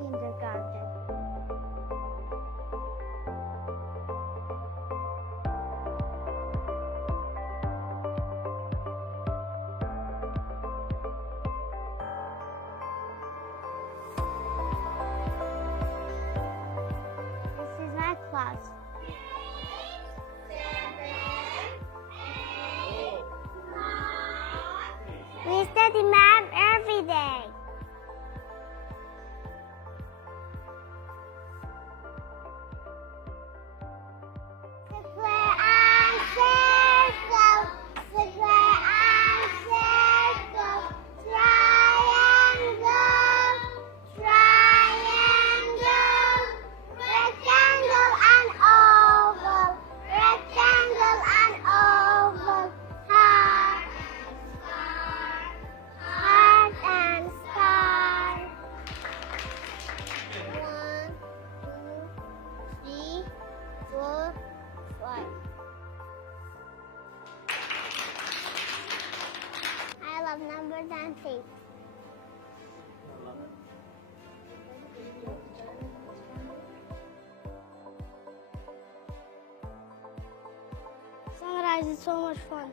kindergarten. This is my class. We study math every day. Square and circle, square and circle, triangle, triangle, rectangle and oval, rectangle and oval, heart and star. 1, 2, 3, 4, 5. I love numbers and shapes. Sunrise is so much fun.